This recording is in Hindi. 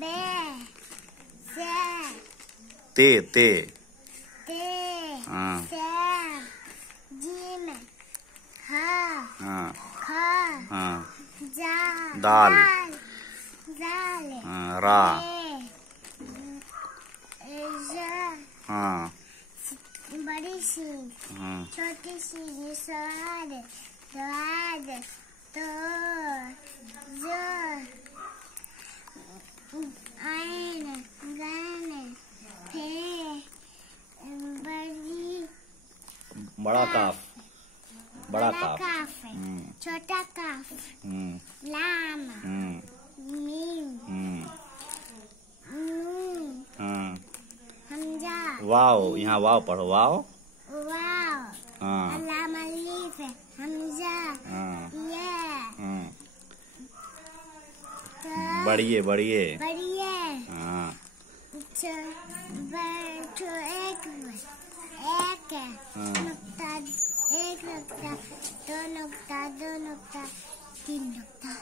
बे से ते हाँ से जीम हाँ हाँ खा हाँ जा दाल दाल रा हाँ बड़ी सी छोटी सी स्वाद स्वाद तो जो आयन गन फे बड़ी बड़ा काफ बड़ा काफ छोटा काफ लाम मीम नून हमजा वाव। यहाँ वाव पढ़ो वाव। वाव हाँ लाम अलीफ हमजा बढ़िए बढ़िए बढ़िए हाँ एक नुक्ता एक नुक्ता दो नुक्ता तीन नुक्ता